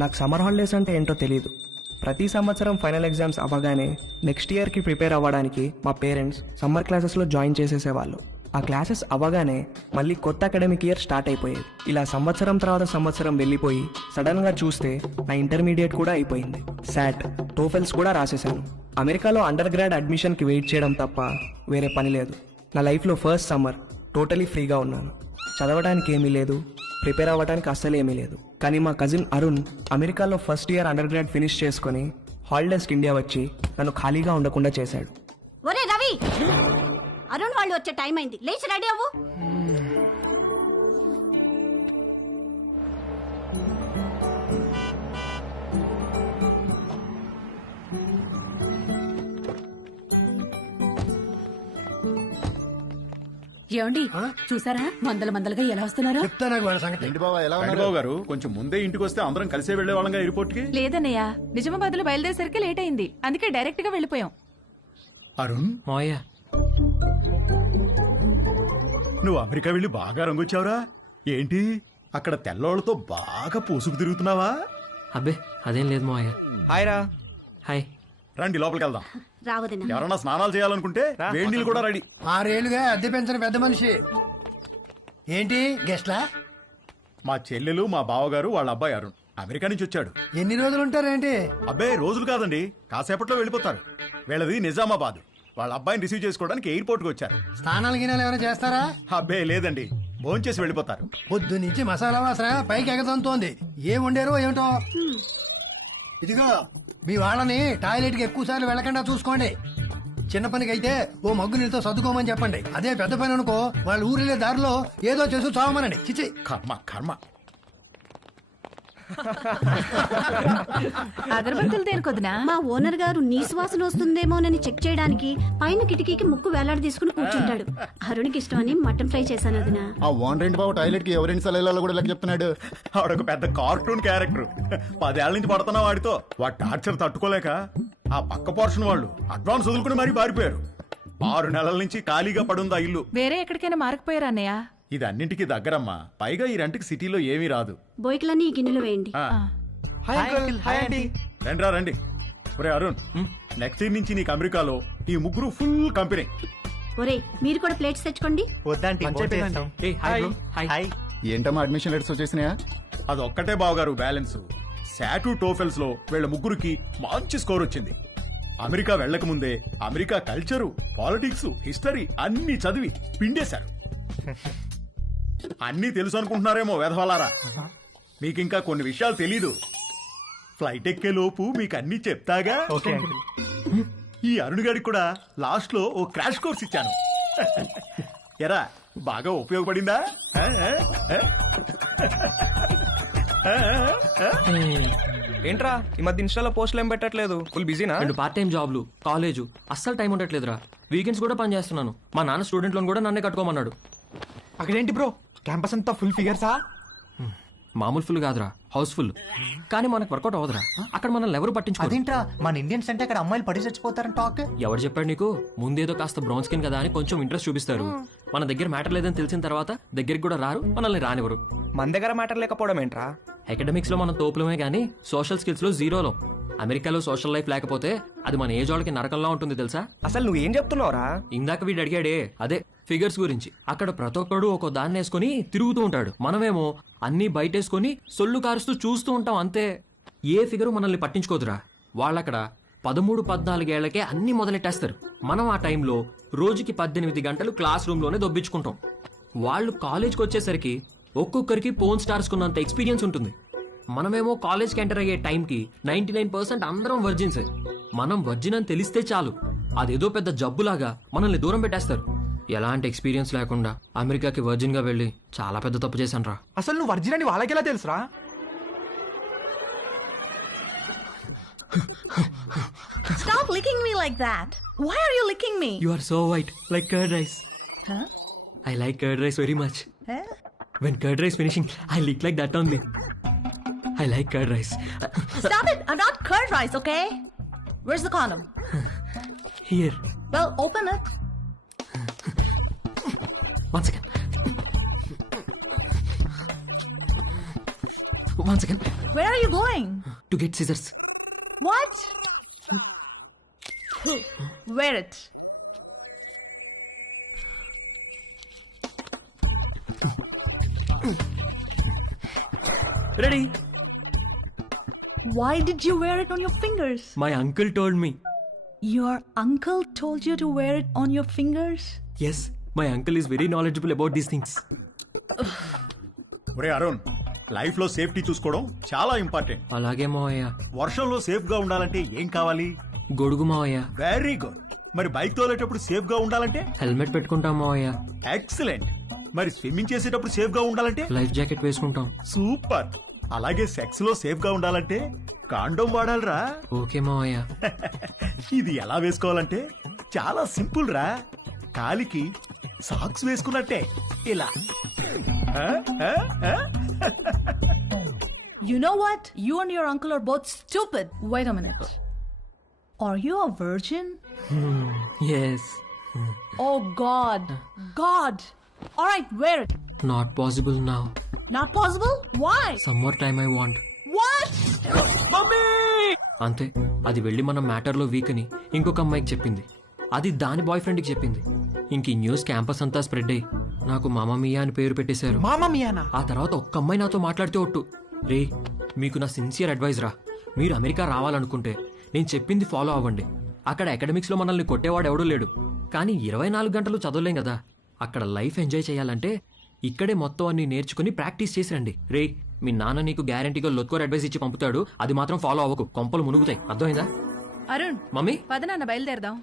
నాకు summer holidays అంటే ఏంటో తెలియదు. ప్రతి సంవత్సరం ఫైనల్ ఎగ్జామ్స్ అవ్వగానే నెక్స్ట్ ఇయర్కి ప్రిపేర్ అవ్వడానికి మా పేరెంట్స్ సమ్మర్ క్లాసెస్లో జాయిన్ చేసేసేవాళ్ళు. ఆ క్లాసెస్ అవ్వగానే మళ్ళీ కొత్త అకాడమిక్ ఇయర్ స్టార్ట్ అయిపోయేది. ఇలా సంవత్సరం తర్వాత సంవత్సరం వెళ్ళిపోయి సడన్గా చూస్తే నా ఇంటర్మీడియట్ కూడా అయిపోయింది. శాట్, టోఫెల్స్ కూడా రాసేసాను. అమెరికాలో అండర్ గ్రాడ్ అడ్మిషన్కి వెయిట్ చేయడం తప్ప వేరే పని లేదు. నా లైఫ్లో ఫస్ట్ సమ్మర్ టోటలీ ఫ్రీగా ఉన్నాను. చదవడానికి ఏమీ లేదు, ప్రిపేర్ అవ్వడానికి అస్సలు ఏమీ లేదు. కానీ మా కజిన్ అరుణ్ అమెరికాలో first year under grad finish చేసుకుని హాలిడేస్కి ఇండియా వచ్చి నన్ను ఖాళీగా ఉండకుండా చేశాడు. ఒరే రవి, అరుణ్ వాళ్ళు వచ్చే టైం అయింది, లేచి రెడీ అవ్వు. ఏమండి చూసారా మందలుగా ఎలా వస్తున్నారా? చెప్తా నాకు వాళ్ళ సంగతి. ఏంటి బాబా ఎలా ఉన్నారు? బాబు గారు కొంచెం ముందే ఇంటికి వస్తే అందరం కలిసే వెళ్లే వాళ్ళంగా ఎయిర్పోర్ట్ కి. లేదన్నయ్య, నిజామాబాద్ లో బయలుదేరేసరికి లేట్ అయింది, అందుకే డైరెక్ట్ గా వెళ్ళిపోయాం. అరుణ్, మాయా, నువ్వు అమెరికా వెళ్ళి బాగా రంగొచ్చావురా. ఏంటి అక్కడ తెల్లోళ్ళతో బాగా పూసుకు తిరుగుతున్నావా? అబ్బే అదేం లేదు మావయ్య. హాయ్ రా. హాయ్. రండి లోపలికి వెళ్దాం. రావదిన ఎవరన్నా స్నానాలు చేయాలనుకుంటే వేడి నీళ్ళు కూడా రెడీ. 6 ఏళ్లుగా అద్దె పెంచిన పెద్ద మనిషి. ఏంటి గెస్ట్లా? మా చెల్లెలు, మా బావగారు, వాళ్ళ అబ్బాయి అరుణ్ అమెరికా నుంచి వచ్చాడు. ఎన్ని రోజులు ఉంటారేంటి? అబ్బాయి రోజులు కాదండి, కాసేపట్లో వెళ్ళిపోతారు. వీళ్ళది నిజామాబాద్. వాళ్ళ అబ్బాయిని రిసీవ్ చేసుకోవడానికి ఎయిర్పోర్ట్ కి వచ్చారు. స్నానాలు గినాలు ఏమైనా చేస్తారా? అబ్బాయి లేదండి, భోంచేసి వెళ్ళిపోతారు. పొద్దు నుంచి మసాలా వాసన పైకి ఎగతంతోంది. ఏం వండారో ఏమిటో. ఇదిగో మీ వాళ్ళని టాయిలెట్ కి ఎక్కువ సార్లు వెళ్ళకుండా చూసుకోండి. చిన్న పనికి అయితే ఓ మగ్గు నీళ్ళతో సర్దుకోమని చెప్పండి. అదే పెద్ద పని అనుకో, వాళ్ళ ఊరిలే దారిలో ఏదో చేసి చావమనండి. చిచి కర్మ కర్మ. అగరబత్తులు దేనికొద్దునా? మా ఓనర్ గారు నీ సువాసన వస్తుందేమోనని చెక్ చేయడానికి పైన కిటికీకి ముక్కు వేలాడి తీసుకుని కూర్చుంటాడు. అరుణ్కి ఇష్టమని మటన్ ఫ్రై చేశాను వదినా. ఆ ఓనర్ ఏంటి బాబు టాయిలెట్ కి ఎవరెన్ని సార్లు కూడా లెక్క చెప్తున్నాడు. ఆవిడొక పెద్ద కార్టూన్ క్యారెక్టర్. 10 ఏళ్ల నుంచి పడుతున్నా వాడితో. వాడి టార్చర్ తట్టుకోలేక ఆ పక్క పోర్షన్ వాళ్ళు అడ్వాన్స్ వదులుకుని మరీ పారిపోయారు. 6 నెలల నుంచి ఖాళీగా పడుంది ఆ ఇల్లు. వేరే ఎక్కడికైనా మారకపోయారా అన్నయ్య? ఇది అన్నింటికి దగ్గరమ్మా. పైగా ఈ రెంట్కి సిటీలో ఏమీ రాదు. బోయికలన్నీ ఈ గిన్నెలు వేయండి. రండి రండి. ఒరే అరుణ్, నెక్స్ట్ ఇయర్ నుంచి నీకు అమెరికాలో ఈ ముగ్గురు ఫుల్ కంపెనీ. ఒరే మీరు కూడా ప్లేట్స్ తెచ్చుకోండి. ఏంటమ్మా అడ్మిషన్ లెటర్స్ వచ్చేసినాయా? అదొక్కటే బావగారు బ్యాలెన్స్. శాటు టోఫెల్స్ లో వీళ్ళ ముగ్గురికి మంచి స్కోర్ వచ్చింది. అమెరికా వెళ్లక ముందే అమెరికా కల్చరు, పాలిటిక్స్, హిస్టరీ అన్ని చదివి పిండేశారు. అన్నీ తెలుసు అనుకుంటున్నారేమో వెధవలారా. మీకింకా కొన్ని విషయాలు తెలీదు. ఫ్లైట్ ఎక్కే లోపు మీకు అన్ని చెప్తాగా. ఈ అరుణ్ గారికి కూడా లాస్ట్ లో ఓ క్రాష్ కోర్స్ ఇచ్చాను. ఎరా బాగా ఉపయోగపడిందా? ఏంట్రా ఈ మధ్య ఇన్స్టాలో పోస్టులు ఏం పెట్టట్లేదు? ఫుల్ బిజీనా? 2 పార్ట్ టైం జాబ్లు, కాలేజు, అస్సలు టైం ఉండట్లేదురా. వీకెండ్స్ కూడా పని చేస్తున్నాను. మా నాన్న స్టూడెంట్ లోన్ కూడా నన్నే కట్టుకోమన్నాడు. అక్కడేంటి బ్రో, క్యాంపస్ అంతా ఫుల్ ఫిగర్సా? మామూలు ఫుల్ కాదురా, హౌస్ఫుల్. కానీ మనకు వర్కౌట్ అవ్వదురా. అక్కడ మనల్ని ఎవరు పట్టించుకోరు. అదేంట్రా, మన ఇండియన్స్ అంటే అక్కడ అమ్మాయిలు పడి చచ్చిపోతారని టాక్. ఎవరు చెప్పాడు నీకు? ముందేదో కాస్త బ్రౌన్ స్కిన్ కదా అని కొంచెం ఇంట్రెస్ట్ చూపిస్తారు. మన దగ్గర మ్యాటర్ లేదని తెలిసిన తర్వాత దగ్గరికి కూడా రారు, మనల్ని రానివ్వరు. మన దగ్గర మ్యాటర్ లేకపోవడం ఏంట్రా? అకాడమిక్స్ లో మనం తోపులమే గానీ సోషల్ స్కిల్స్ లో జీరోలో. అమెరికాలో సోషల్ లైఫ్ లేకపోతే అది మన ఏజ్ వాళ్ళకి నరకంలా ఉంటుంది తెలుసా? అసలు నువ్వేం చెప్తున్నావురా? ఇందాక వీడు అడిగాడే అదే ఫిగర్స్ గురించి. అక్కడ ప్రతి ఒక్కడు ఒక్కో దాన్ని వేసుకుని తిరుగుతూ ఉంటాడు. మనమేమో అన్ని బయటేసుకుని సొల్లు కారుస్తూ చూస్తూ ఉంటాం అంతే. ఏ ఫిగరు మనల్ని పట్టించుకోదురా. వాళ్ళక్కడ 13-14 ఏళ్లకే అన్ని మొదలెట్టేస్తారు. మనం ఆ టైంలో రోజుకి 18 గంటలు క్లాస్ రూమ్ లోనే దొబ్బించుకుంటాం. వాళ్ళు కాలేజ్కి వచ్చేసరికి ఒక్కొక్కరికి పోన్ స్టార్స్ కున్నంత ఎక్స్పీరియన్స్ ఉంటుంది. మనమేమో కాలేజ్కి ఎంటర్ అయ్యే టైంకి 99% అందరం వర్జిన్స్. మనం వర్జిన్ అని తెలిస్తే చాలు, అదేదో పెద్ద జబ్బులాగా మనల్ని దూరం పెట్టేస్తారు. ఎలాంటి ఎక్స్పీరియన్స్ లేకుండా అమెరికాకి వర్జిన్ గా వెళ్ళి చాలా పెద్ద తప్పు చేశాను రా. అసలు నువ్వు వర్జిన్ అని వాళ్ళకెలా తెలుసురా? Stop licking me like that. Why are you licking me? You are so white, like curd rice. Huh? I like curd rice very much. Huh? When curd rice finishing, I lick like that only. I like curd rice. Stop it. I'm not curd rice, okay? Where's the condom? Here. Well, open it. One second. One second Where are you going? To get scissors. What? Wear it. Ready. Why did you wear it on your fingers? My uncle told me. Your uncle told you to wear it on your fingers? Yes, my uncle is very knowledgeable about these things. ఒరే Arun, life లో safety చూసుకోవడం చాలా important. అలాగే మావయ్య. వర్షంలో safe గా ఉండాలంటే ఏం కావాలి? గొడుగు మావయ్య. Very good. మరి బైక్ తోలేటప్పుడు సేఫ్ గా ఉండాలంటే? హెల్మెట్ పెట్టుకుంటాం మావయ్య. ఎక్సలెంట్. మరి స్విమ్మింగ్ చేసేటప్పుడు సేఫ్ గా ఉండాలంటే? లైఫ్ జాకెట్ వేసుకుంటాం. సూపర్. అలాగే సెక్స్ లో సేఫ్ గా ఉండాలంటే కాండోమ్ వాడాలిరా. ఓకే మావయ్య. ఇది ఎలా వేసుకోవాలంటే చాలా సింపుల్ రా. కాలికి సాక్స్ వేసుకున్నట్టే ఇలా. ఆ, ఆ, ఆ? You know what? You and your uncle are both stupid. Wait a minute. Are you a virgin? Yes. Oh God. God. All right, wear it. Not possible now. Not possible? Why? Some more time I want. What? అంతే. అది వెళ్ళి మన మ్యాటర్లో week అని ఇంకొక అమ్మాయికి చెప్పింది. అది దాని బాయ్ ఫ్రెండ్కి చెప్పింది. ఇంక ఈ న్యూస్ క్యాంపస్ అంతా స్ప్రెడ్ అయ్యి నాకు మామా మియా అని పేరు పెట్టేశారు. మామా మియానా? ఆ తర్వాత ఒక్క అమ్మాయి నాతో మాట్లాడితే ఒట్టు, రే మీకు నా సిన్సియర్ అడ్వైజ్ రా, మీరు అమెరికా రావాలనుకుంటే నేను చెప్పింది ఫాలో అవ్వండి. అక్కడ అకాడమిక్స్లో మనల్ని కొట్టేవాడు ఎవడూ లేడు, కానీ 24 గంటలు చదవలేం కదా. అక్కడ లైఫ్ ఎంజాయ్ చేయాలంటే ఇక్కడే మొత్తం అన్ని నేర్చుకుని ప్రాక్టీస్ చేసి రండి. రే మీ నాన్న నీకు గ్యారంటీగా లొత్కోర్ అడ్వైస్ ఇచ్చి పంపుతాడు, అది మాత్రం ఫాలో అవ్వకు, కొంపలు మునుగుతాయి. అర్థమైందా? అరుణ్, మమ్మీ పద నాన్న బయలుదేరదాం.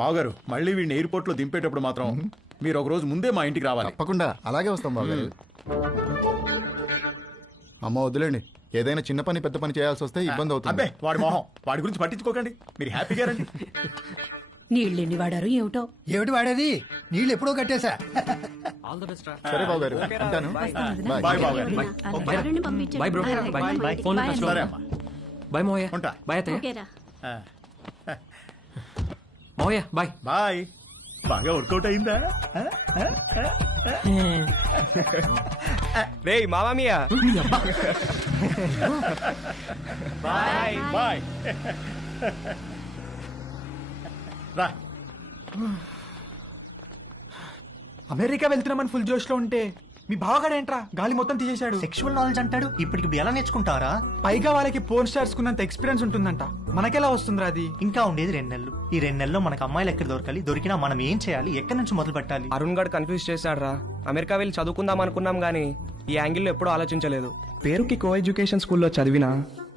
బావగారు, మళ్ళీ వీడిని ఎయిర్పోర్ట్ లో దింపేటప్పుడు మాత్రం మీరు ఒక రోజు ముందే మా ఇంటికి రావాలి. తప్పకుండా అలాగే వస్తాం బాబు. అమ్మ వదిలేండి, ఏదైనా చిన్న పని పెద్ద పని చేయాల్సి వస్తే ఇబ్బంది అవుతుంది. అబ్బే వాడి మొహం, వాడి గురించి పట్టించుకోకండి, మీరు హ్యాపీగా రండి. నీళ్ళెన్ని వాడారు ఏమిటో. ఏమిటి వాడేది? నీళ్ళు ఎప్పుడో కట్టేశా. ఆల్ ద బెస్ట్ రా. సరే బాబు గారు, ఉంటాను. బాయ్ బావగారు. అరుణ్ని పంపించండి. Bye bro. అలాగే, bye. Bye. Bye. Phone bye. టచ్లో. సరే అమ్మా. బాయ్ మావయ్య. ఉంటా. బాయ్ అత్తయ్య. ఓకేరా. మావయ్య బాయ్. బాయ్. బాగా వర్కౌట్ అయిందా? రే మామా మియా. Bye bye. రా. అమెరికా వెళ్తున్నామని ఫుల్ జోష్ లో ఉంటే మీ బావగాడేంట్రా గాలి మొత్తం తీసేశాడు. సెక్షువల్ నాలెడ్జ్ అంటాడు, ఇప్పటికి ఎలా నేర్చుకుంటారా? పైగా వాళ్ళకి పోర్న్ స్టార్స్ కున్నంత ఎక్స్పీరియన్స్ ఉంటుందంట, మనకెలా వస్తుందిరా అది? ఇంకా ఉండేది 2 నెలలు. ఈ 2 నెలల్లో మనకు అమ్మాయిలు ఎక్కడ దొరకాలి, దొరికినా మనం ఏం చేయాలి, ఎక్కడి నుంచి మొదలు పెట్టాలి? అరుణ్ గడ్ కన్ఫ్యూజ్ చేశాడు రా. అమెరికా వెళ్ళి చదువుకుందాం అనుకున్నాం కానీ ఈ యాంగిల్లో ఎప్పుడూ ఆలోచించలేదు. పేరుకి కో ఎడ్యుకేషన్ స్కూల్లో చదివినా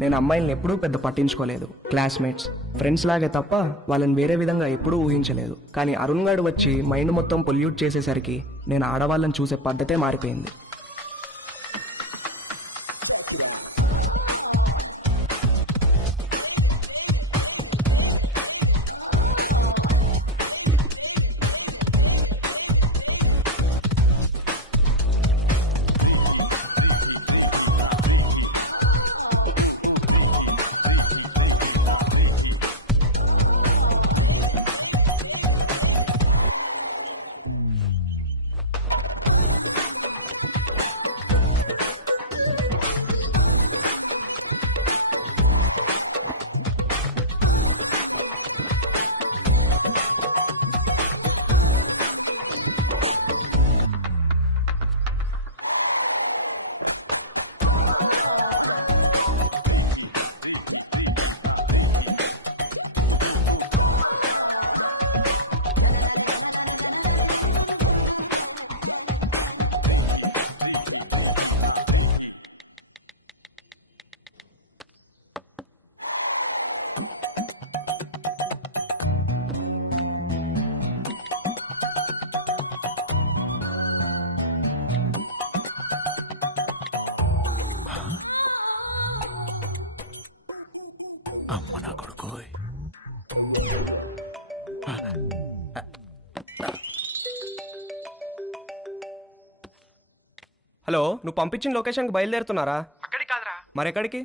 నేను అమ్మాయిలను ఎప్పుడూ పెద్ద పట్టించుకోలేదు. క్లాస్మేట్స్, ఫ్రెండ్స్ లాగే తప్ప వాళ్ళని వేరే విధంగా ఎప్పుడూ ఊహించలేదు. కానీ అరుణ్ గడ్ వచ్చి మైండ్ మొత్తం పొల్యూట్ చేసేసరికి నేను ఆడవాళ్ళని చూసే పద్ధతే మారిపోయింది. అమ్మ నా కొడుకు. హలో, నువ్వు పంపించిన లొకేషన్కి బయలుదేరుతున్నారా? అక్కడికి కాదురా, మరెక్కడికి?